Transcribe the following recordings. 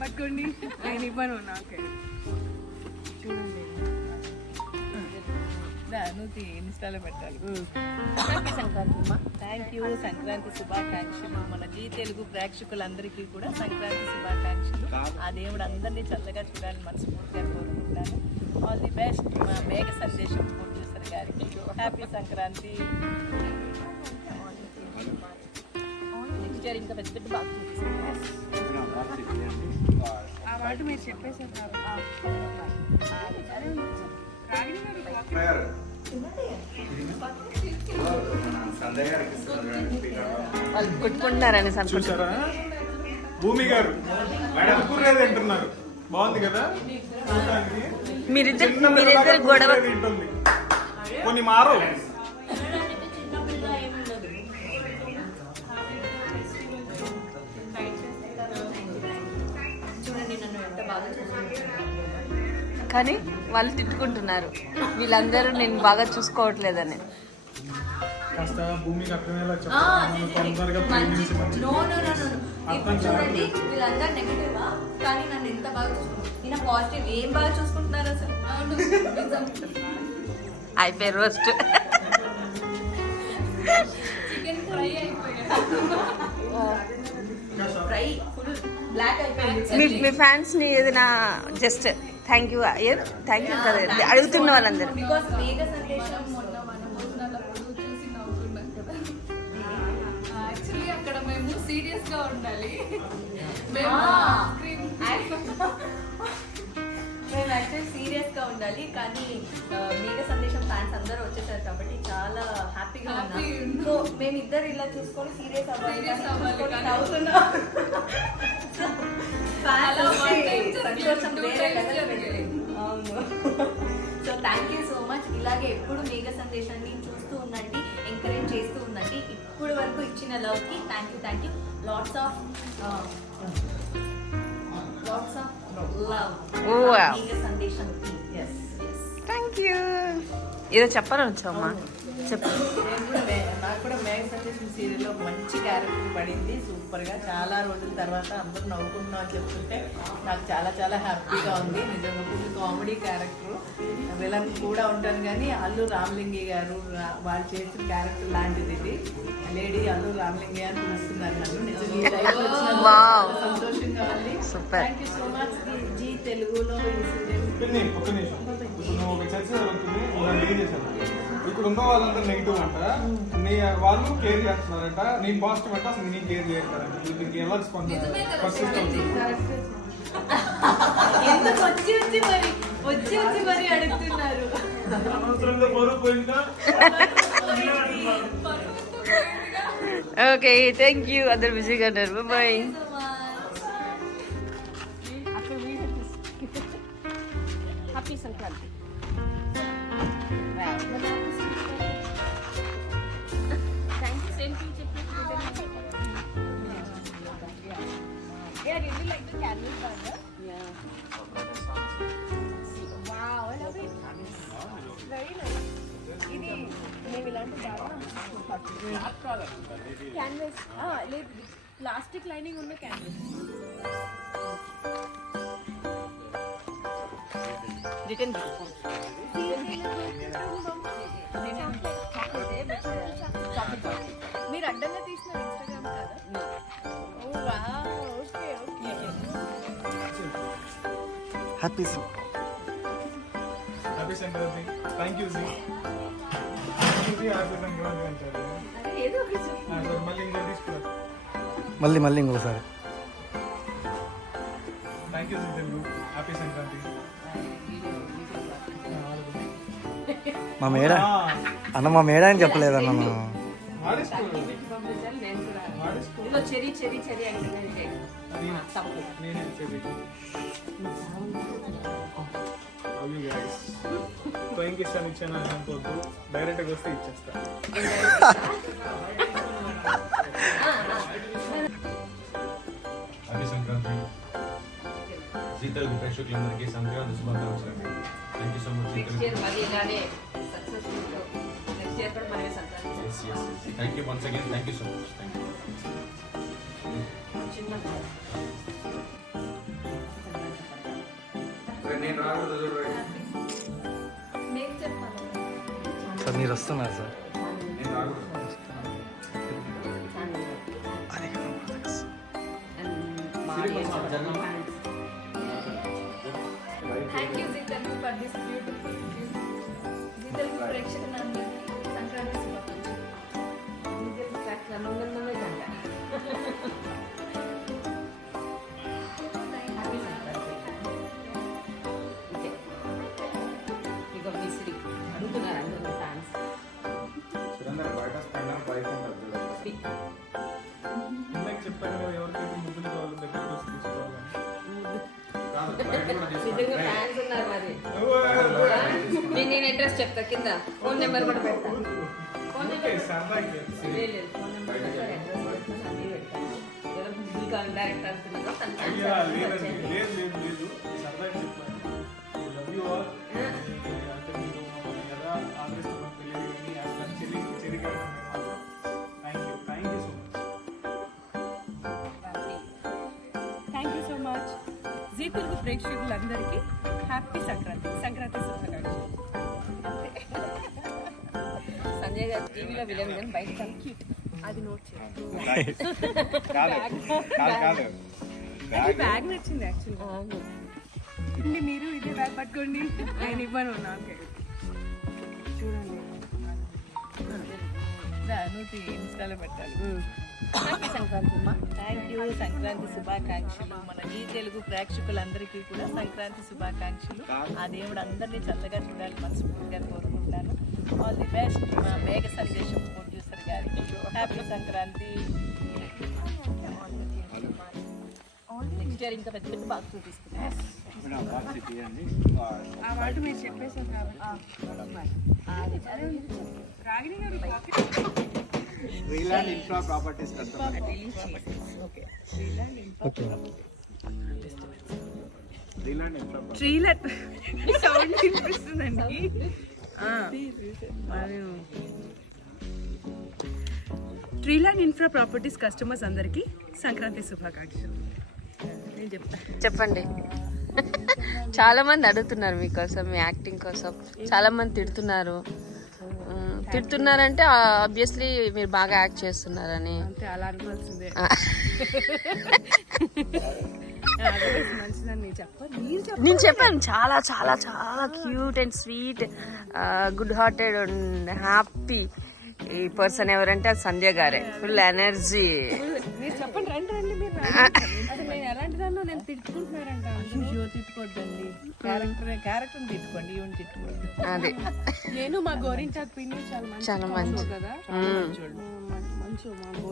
పట్టుకోండి, నేను ఇవ్వను. నాకే చూడండి, నువ్వు ఇన్స్టాలో పెట్టాలి. హ్యాపీ సంక్రాంతి అమ్మా. Thank you. సంక్రాంతి శుభాకాంక్షలు. మన జీ తెలుగు ప్రేక్షకులందరికీ కూడా సంక్రాంతి శుభాకాంక్షలు. ఆ దేవుడు అందరినీ చల్లగా చూడాలని మనస్ఫూర్తిగా కోరుకుంటాను. ఆల్ ది బెస్ట్ మా మేఘ సందేశం ప్రొడ్యూసర్ గారికి. హ్యాపీ సంక్రాంతి. నెక్స్ట్ ఇయర్ ఇంకా పెద్ద పెద్ద బాగా ఆ మాట మీరు చెప్పేసారు. వాళ్ళు కొట్టుకుంటున్నారని చూసారా? భూమి గారు అంటున్నారు. బాగుంది కదా? మీరిద్దరు గొడవ కొన్ని మారు. కానీ వాళ్ళు తిట్టుకుంటున్నారు, వీళ్ళందరూ నేను బాగా చూసుకోవట్లేదని. చూడండి వీళ్ళందరూ నెగటివా, కానీ నన్ను ఎంత బాగా చూసుకుంటారు. పాజిటివ్ ఏం బాగా చూసుకుంటున్నారు అసలు. అయిపోయి roast chicken fry fry full block అయిపోయింది. మీ ఫ్యాన్స్ ని ఏదైనా జస్ట్ థ్యాంక్ యూ కదా అడుగుతున్న వాళ్ళందరూ. బికాస్ మేఘ సందేశం మొన్న మన భోజనాలప్పుడు చూసి నవ్వుకున్నాం కదా. యాక్చువల్లీ అక్కడ మేము సీరియస్ గా ఉండాలి. మేము యాక్చువల్లీ సీరియస్ గా ఉండాలి, కానీ మేఘ సందేశం ఫ్యాన్స్ అందరూ వచ్చేసారు కాబట్టి చాలా హ్యాపీగా ఉన్నాం. సో మేమిద్దరు ఇలా చూసుకొని సీరియస్ అవ్వాలి. So thank you so much. ఇలాగే ఎప్పుడు మేఘ సందేశాన్ని చూస్తూ ఉండండి, ఎంకరేజ్ చేస్తూ ఉండండి. ఇప్పుడు వరకు ఇచ్చిన లవ్ కి thank you. Lots of love మేఘ సందేశం. Thank you. ఏదో చెప్పాలని వచ్చామ్మా, చెప్పు. నాకు కూడా మేఘ సందేశం సీరియల్లో మంచి క్యారెక్టర్ పడింది. సూపర్గా చాలా రోజుల తర్వాత అందరూ నవ్వుకుంటున్నాం అని చెప్తుంటే నాకు చాలా చాలా హ్యాపీగా ఉంది. నిజంగా ఫుల్ కామెడీ క్యారెక్టర్. విలన్ కూడా ఉంటాను, కానీ అల్లు రామలింగి గారు వాళ్ళు చేసిన క్యారెక్టర్ లాంటిది ఇది. లేడీ అల్లు రామలింగి అని పిలుస్తున్నారు నన్ను. నిజంగా సంతోషంగా ఉంది. Thank you so much. Zee తెలుగులో ఈ సీరియల్ ఇక్కడ ఉన్న వాళ్ళందరూ నెగిటివ్ అంట, వాళ్ళు కేర్ చేస్తున్నారంట. నేను పాజిటివ్ అంట, అసలు నేను కేర్ చేస్తారంట. దీనికి ఎలా వచ్చి మరి అడుగుతున్నారు. Okay thank you. అందరు బిజీగా ఉన్నారు. Bye. Happy Sankranti. Yeah, I really like the canvas color. Yeah. Wow, I love it. Very nice. ఇది మేము ఇలాంటి క్యాన్వాస్ లేదు, ప్లాస్టిక్ లైనింగ్ ఉన్న క్యాన్వాస్. రిటర్న్ మీరు అడ్డంగా తీసిన ఇన్స్టాగ్రామ్ కదా. Happy Sankranti. Thank you Zee. మళ్ళీ ఇంకోసారి thank you Zee Telugu. Happy Sankranti. మా మేడ అని చెప్పలేదన్న. చెరీ థ్యాంక్ ఇస్తాను ఇచ్చాను అనుకోవద్దు, డైరెక్ట్గా వస్తే ఇచ్చేస్తా. హ్యాపీ సంక్రాంతి. జీ తెలుగు ప్రేక్షకులందరికీ సంక్రాంతి శుభాకాంక్షలు. Thank you so much. Thank you once again. Thank you so much. Thank you. నేను రాకూడదు చూడండి. మేము చెప్పాలి సార్ మీరు వస్తున్నారు సార్. నేను రాకూడదు. Thank you Zee Telugu for this beautiful gift. Zee Telugu ప్రేక్షకులందరికీ సంక్రాంతి సురేందర్ బయట స్పెండ్ బైక్ ఉంటుంది. ఇందాక చెప్పాను కదా, ఎవరికైతే ముద్దులు కావాలో దగ్గర చూసి తీసుకోవాలని. కాదు, బయట కూడా తీసుకోవాలి. నేను అడ్రస్ చెప్తా కింద ఫోన్ నెంబర్ కూడా పెడతా. ఫోన్ ఓకే, సరదాకి. ఫోన్ నెంబర్ అడ్రస్ డైరెక్ట్ అయ్యా, లేదండి, లేదు లేదు లేదు, సరదాకి చెప్పాను. Love you all. అంటే మీరు మమ్మల్ని ఎలా ఆదరిస్తున్నారు తెలియదు కానీ అసలు చెరిగా thank you so much. Thank you so much. Zee Telugu ప్రేక్షకులందరికీ హ్యాపీ సంక్రాంతి శుభాకాంక్షలు. సంజయ్ గారు టీవీలో విలన్ కానీ బయట చాలా క్యూట్. అది నోట్ చేయండి. కాదు బ్యాగ్ నచ్చింది యాక్చువల్గా. ఇది మీరు ఇదే బ్యాగ్ పట్టుకోండి, నేను ఇవ్వను. నాకే చూడండి, నూటి ఇన్స్టాలో పెట్టాలి. హ్యాపీ సంక్రాంతి అమ్మా. Thank you. సంక్రాంతి శుభాకాంక్షలు. మన జీ తెలుగు ప్రేక్షకులందరికీ కూడా సంక్రాంతి శుభాకాంక్షలు. ఆ దేవుడు అందరినీ చల్లగా చూడాలి మనస్ఫూర్తిగా కోరుకుంటాను. All the best. మా మేఘ సందేశం ప్రొడ్యూసర్ గారికి హ్యాపీ సంక్రాంతి. నెక్స్ట్ ఇయర్ ఇంకా పెద్ద పెద్ద బాగా చూపిస్తున్నాను. ఆ మాట మీరు చెప్పేసారు కాబట్టి రాగిణి గారు Reland Infra Properties customer. Okay. Reland Infra Properties. ట్రీలెట్ సౌండ్ వినిపిస్తుందండి. ట్రీలాండ్ ఇన్ఫ్రా ప్రాపర్టీస్ కస్టమర్స్ అందరికీ సంక్రాంతి శుభాకాంక్షలు. నేను చెప్తా. చెప్పండి. చాలా మంది అడుగుతున్నారు మీకోసం, మీ యాక్టింగ్ కోసం. చాలా మంది తిడుతున్నారంటే ఆబ్వియస్లీ మీరు బాగా యాక్ట్ చేస్తున్నారని. అంతే, అలా అనుకోవాల్సిందే. మంచిదని నేను చెప్పాను, చాలా చాలా చాలా cute and sweet, good hearted and happy ఈ పర్సన్ ఎవరంటే అది సంజయ్ గారే. Full energy. మీరు చెప్పండి, రండి రండి మీరు. అసలు నేను ఎలాంటి దాన్ని నేను తిట్టుకుంటున్నారంట. అయ్యో తిట్టుకోవద్దండి, క్యారెక్టర్ తిట్టుకోండి, ఇవన్నీ తిట్టుకోండి. అది నేను మా గోరింటాకు పిన్ని చాలా మంచి కదా,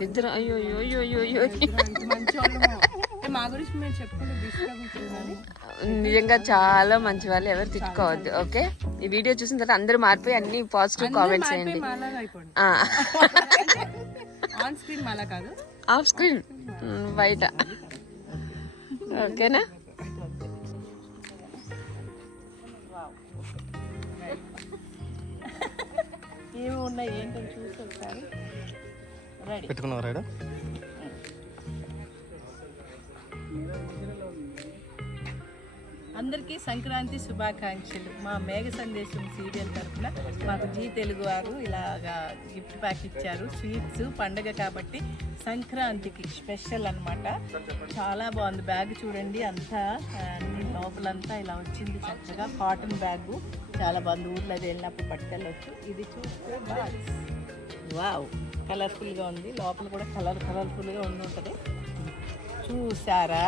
ఇద్దరు. అయ్యో అయ్యో అయ్యో అయ్యో అయ్యో మంచోళ్ళు. మా గురించి మేము చెప్పుకుంటే డిస్టర్బ్. నిజంగా చాలా మంచి వాళ్ళు, ఎవరు తిట్టుకోవద్దు. ఓకే, ఈ వీడియో చూసిన తర్వాత అందరూ మారిపోయి అన్ని పాజిటివ్ కామెంట్స్ చేయండి. ఆన్ స్క్రీన్ మాలా కాదు, ఆఫ్ స్క్రీన్ బయట. ఓకేనా? ఏమి ఉన్నాయి ఏంటని చూసి ఒకసారి రెడీ పెట్టుకున్నారా? అందరికీ సంక్రాంతి శుభాకాంక్షలు. మా మేఘ సందేశం సీరియల్ తరఫున మాకు జీ తెలుగు వారు ఇలాగా గిఫ్ట్ ప్యాక్ ఇచ్చారు. స్వీట్స్ పండగ కాబట్టి సంక్రాంతికి స్పెషల్ అన్నమాట. చాలా బాగుంది బ్యాగ్, చూడండి అంతా అన్ని లోపలంతా ఇలా వచ్చింది చక్కగా. కాటన్ బ్యాగ్ చాలా బాగుంది, ఊర్లో అది వెళ్ళినప్పుడు పట్టుకెళ్ళొచ్చు. ఇది చూస్తే బాక్స్ వావ్, కలర్ఫుల్గా ఉంది. లోపల కూడా కలర్ఫుల్గా ఉంటుంది. చూసారా,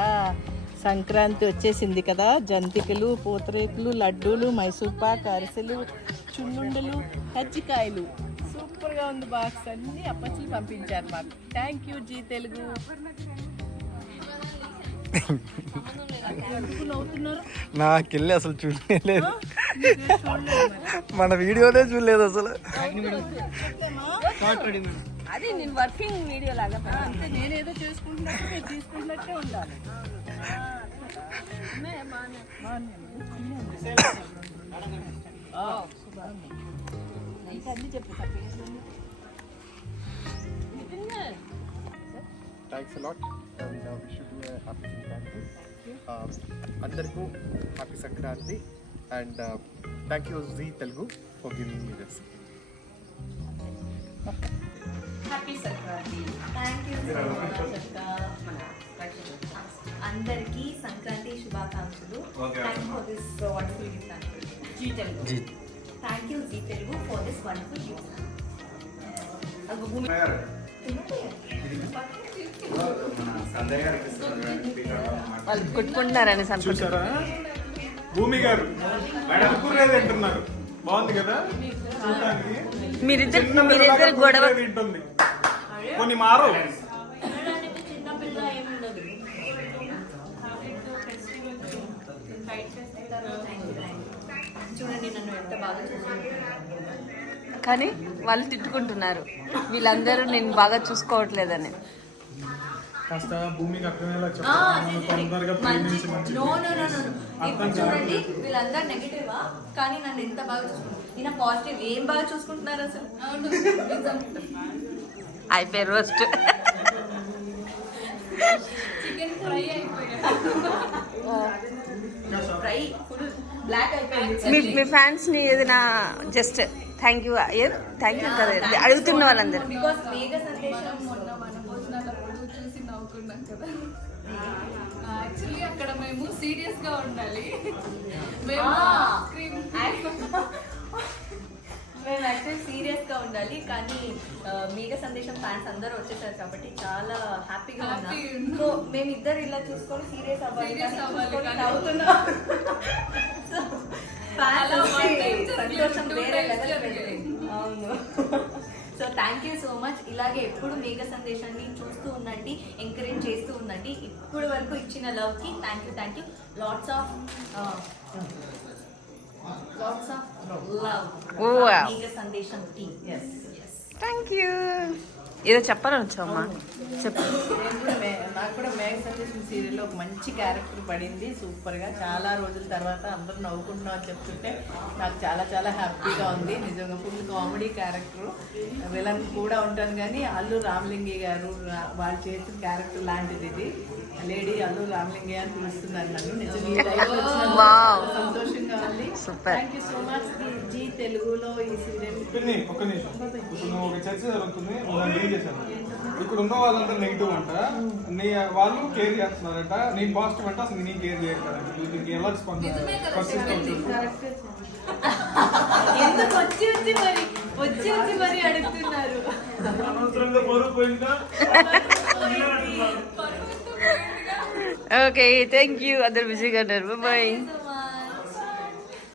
సంక్రాంతి వచ్చేసింది కదా. జంతికలు, పూతరేకులు, లడ్డూలు, మైసూర్ పాక్, అరిసెలు, చున్నుండలు, కజ్జికాయలు. సూపర్గా ఉంది బాక్స్. అన్ని అప్పచ్చులు పంపించారు మాకు. Thank you Zee Telugu. ఎందుకు నవ్వుతున్నారు? నాకెళ్ళి అసలు చూడలేదు, మన వీడియోనే చూడలేదు అసలు. అదే నేను వర్కింగ్ వీడియో లాగా అంతే. నేనేదో చేసుకుంటున్నట్టు మీరు తీసుకుంటున్నట్టే ఉండాలి. అన్ని చెప్పు. Thanks a lot, and wish you a happy Sankrantisi. అందరికీ happy Sankranti and thank you Zee Telugu for giving me this. Happy Sankranti. Thank you అందరికీ సంక్రాంతి శుభాకాంక్షలు. Thank you for this wonderful gift. Zee Telugu. Thank you Zee Telugu for this wonderful gift. వాళ్ళు కొట్టుకుంటున్నారని చూసారా భూమి గారు madam కూరేది తింటున్నారు. బాగుంది కదా చూడటానికి. మీరిద్దరు గొడవ తింటుంది కొన్ని మారు. చిన్నపిల్ల ఏముండదు. చూడండి నన్ను ఎంత బాగా చూసుకుంటున్నారు. కానీ వాళ్ళు తిట్టుకుంటున్నారు వీళ్ళందరూ నేను బాగా చూసుకోవట్లేదని. కాస్త భూమికి అర్థమయ్యేలా చెప్పండి. తొందరగా ప్రేమించి మంచి నో నో నో నో. ఇప్పుడు చూడండి వీళ్ళందరూ నెగిటివా కానీ నన్ను ఎంత బాగా చూసుకుంటారు. ఈయన పాజిటివ్. ఏం బాగా చూసుకుంటున్నారు అసలు. అయిపోయి roast chicken fry fry full block అయిపోయింది. మీ ఫ్యాన్స్ ని ఏదైనా జస్ట్ థ్యాంక్ యూ కదా అడుగుతున్న వాళ్ళందరూ. బికాస్ మేఘ సందేశం మొన్న మన భోజనాలప్పుడు చూసి నవ్వుకున్నాం కదా. యాక్చువల్లీ అక్కడ మేము సీరియస్ గా ఉండాలి. మేము మేము యాక్చువల్లీ సీరియస్ గా ఉండాలి కానీ మేఘ సందేశం ఫ్యాన్స్ అందరూ వచ్చేసారు కాబట్టి చాలా హ్యాపీగా ఉన్నాం. సో మేమిద్దరు ఇలా చూసుకొని సీరియస్ అవ్వాలి నవ్వుతున్నాం. సంతోషం వేరే లెవెల్ వెళ్ళింది. అవును. So thank you so much. ఇలాగే ఎప్పుడు మేఘ సందేశాన్ని చూస్తూ ఉండండి, ఎంకరేజ్ చేస్తూ ఉండండి. ఇప్పుడు వరకు ఇచ్చిన లవ్ కి thank you. Lots of love మేఘ సందేశం టీమ్. Thank you. ఏదో చెప్పాలని వచ్చావమ్మా చెప్పు. నాకు కూడా మేఘ సందేశం సీరియల్లో ఒక మంచి క్యారెక్టర్ పడింది సూపర్గా. చాలా రోజుల తర్వాత అందరూ నవ్వుకుంటున్నాం అని చెప్తుంటే నాకు చాలా చాలా హ్యాపీగా ఉంది. నిజంగా ఫుల్ కామెడీ క్యారెక్టర్. విలన్ కూడా ఉంటాను కానీ అల్లు రామలింగి గారు వాళ్ళు చేసిన క్యారెక్టర్ లాంటిది ఇది. లేడీ అల్లు రామలింగి అని పిలుస్తున్నారు నన్ను. నిజంగా ఈ లైఫ్ వచ్చినందుకు చాలా సంతోషంగా ఉంది. Thank you so much Zee తెలుగులో ఈ సీరియల్. ఒక్క నిమిషం. ఇప్పుడు నువ్వు ఒక చర్చ జరుగుతుంది, ఏం చేశాను ఇక్కడ ఉన్న వాళ్ళందరూ నెగిటివ్ అంట, నీ వాళ్ళు కేర్ చేస్తున్నారంట, నేను పాజిటివ్ అంట, అసలు నేను కేర్ చేయట్లేదు. దీనికి ఎలా ఎందుకు వచ్చి మరి అడుగుతున్నారు. అనవసరంగా బరువు పోయిందా? Okay thank you. అందరు బిజీగా ఉన్నారు. బాయ్.